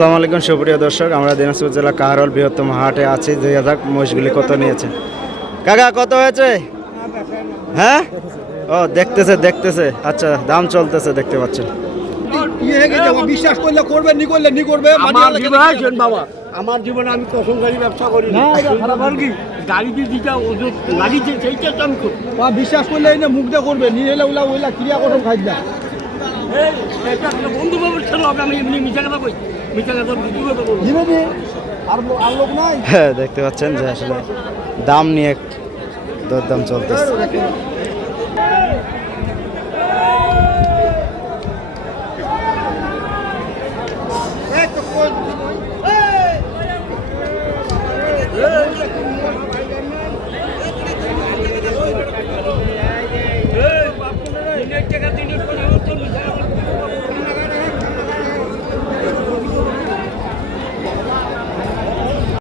আসসালামু আলাইকুম সুপ্রিয় দর্শক আমরা দিনাজপুর জেলা কাহারল বৃহত্তম হাটে আছি দুই হাজার মহিষগুলি কত নিয়েছে কাকা কত হয়েছে হ্যাঁ ও দেখতেছে দেখতেছে আচ্ছা দাম চলতেছে দেখতে পাচ্ছেন বিশ্বাস করলে করবে নি করলে নি করবে আমার জীবনে আমি কখন গাড়ি ব্যবসা করি না গাড়ি দিয়ে যেটা লাগিয়েছে সেইটা বিশ্বাস করলে মুখ দিয়ে করবে নিয়ে এলে ওলা ওইলা ক্রিয়া কখন বন্ধু বাবুর ছেলে আমি এমনি মিশা কথা হ্যাঁ দেখতে পাচ্ছেন যে আসলে দাম নিয়ে দরদাম চলতেছে